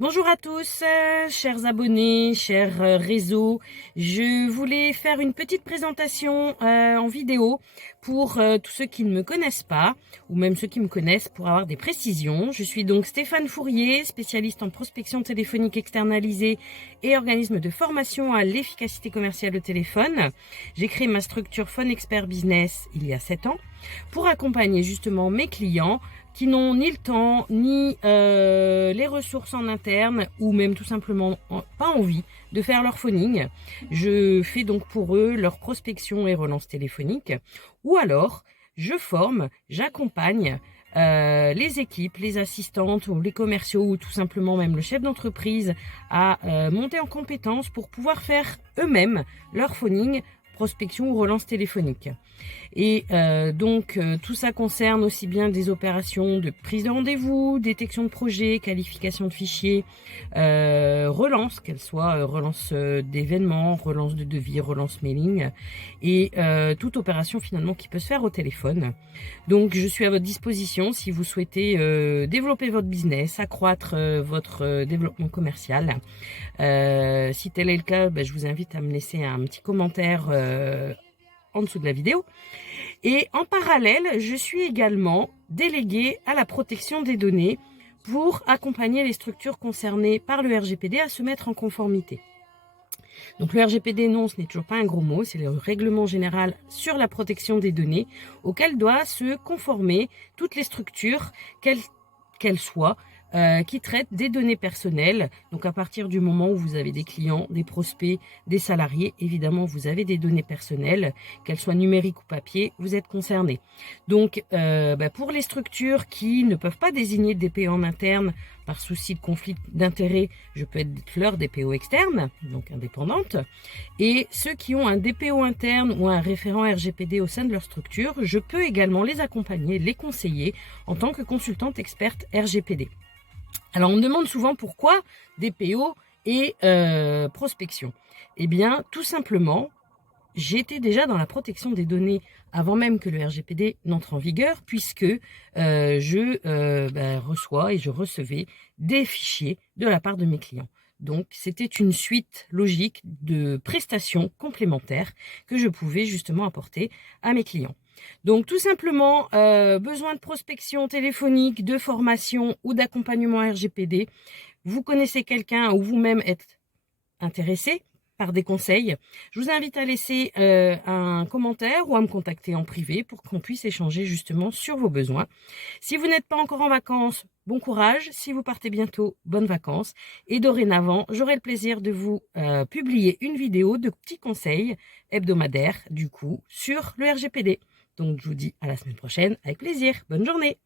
Bonjour à tous, chers abonnés, chers réseaux. Je voulais faire une petite présentation en vidéo pour tous ceux qui ne me connaissent pas, ou même ceux qui me connaissent pour avoir des précisions. Je suis donc Stéphane Fourier, spécialiste en prospection téléphonique externalisée et organisme de formation à l'efficacité commerciale au téléphone. J'ai créé ma structure Phone Expert Business il y a 7 ans pour accompagner justement mes clients qui n'ont ni le temps, ni les ressources en interne, ou même tout simplement pas envie de faire leur phoning. Je fais donc pour eux leur prospection et relance téléphonique. Ou alors, je forme, j'accompagne les équipes, les assistantes ou les commerciaux ou tout simplement même le chef d'entreprise à monter en compétences pour pouvoir faire eux-mêmes leur phoning, prospection ou relance téléphonique. Et tout ça concerne aussi bien des opérations de prise de rendez-vous, détection de projets, qualification de fichiers, relance, qu'elle soit relance d'événements, relance de devis, relance mailing, et toute opération finalement qui peut se faire au téléphone. Donc je suis à votre disposition si vous souhaitez développer votre business, accroître votre développement commercial. Si tel est le cas, je vous invite à me laisser un petit commentaire en dessous de la vidéo. Et en parallèle, je suis également déléguée à la protection des données pour accompagner les structures concernées par le RGPD à se mettre en conformité. Donc le RGPD, non, ce n'est toujours pas un gros mot, c'est le règlement général sur la protection des données auquel doivent se conformer toutes les structures, qu'elles soient, qui traitent des données personnelles. Donc à partir du moment où vous avez des clients, des prospects, des salariés, évidemment vous avez des données personnelles, qu'elles soient numériques ou papier, vous êtes concernés. Donc pour les structures qui ne peuvent pas désigner de DPO en interne par souci de conflit d'intérêts, je peux être leur DPO externe, donc indépendante. Et ceux qui ont un DPO interne ou un référent RGPD au sein de leur structure, je peux également les accompagner, les conseiller en tant que consultante experte RGPD. Alors on me demande souvent pourquoi DPO et prospection. Eh bien tout simplement, j'étais déjà dans la protection des données avant même que le RGPD n'entre en vigueur, puisque je reçois et je recevais des fichiers de la part de mes clients. Donc c'était une suite logique de prestations complémentaires que je pouvais justement apporter à mes clients. Donc tout simplement, besoin de prospection téléphonique, de formation ou d'accompagnement RGPD. Vous connaissez quelqu'un ou vous-même êtes intéressé par des conseils, je vous invite à laisser un commentaire ou à me contacter en privé pour qu'on puisse échanger justement sur vos besoins. Si vous n'êtes pas encore en vacances, bon courage. Si vous partez bientôt, bonnes vacances. Et dorénavant, j'aurai le plaisir de vous publier une vidéo de petits conseils hebdomadaires, du coup, sur le RGPD. Donc, je vous dis à la semaine prochaine avec plaisir. Bonne journée.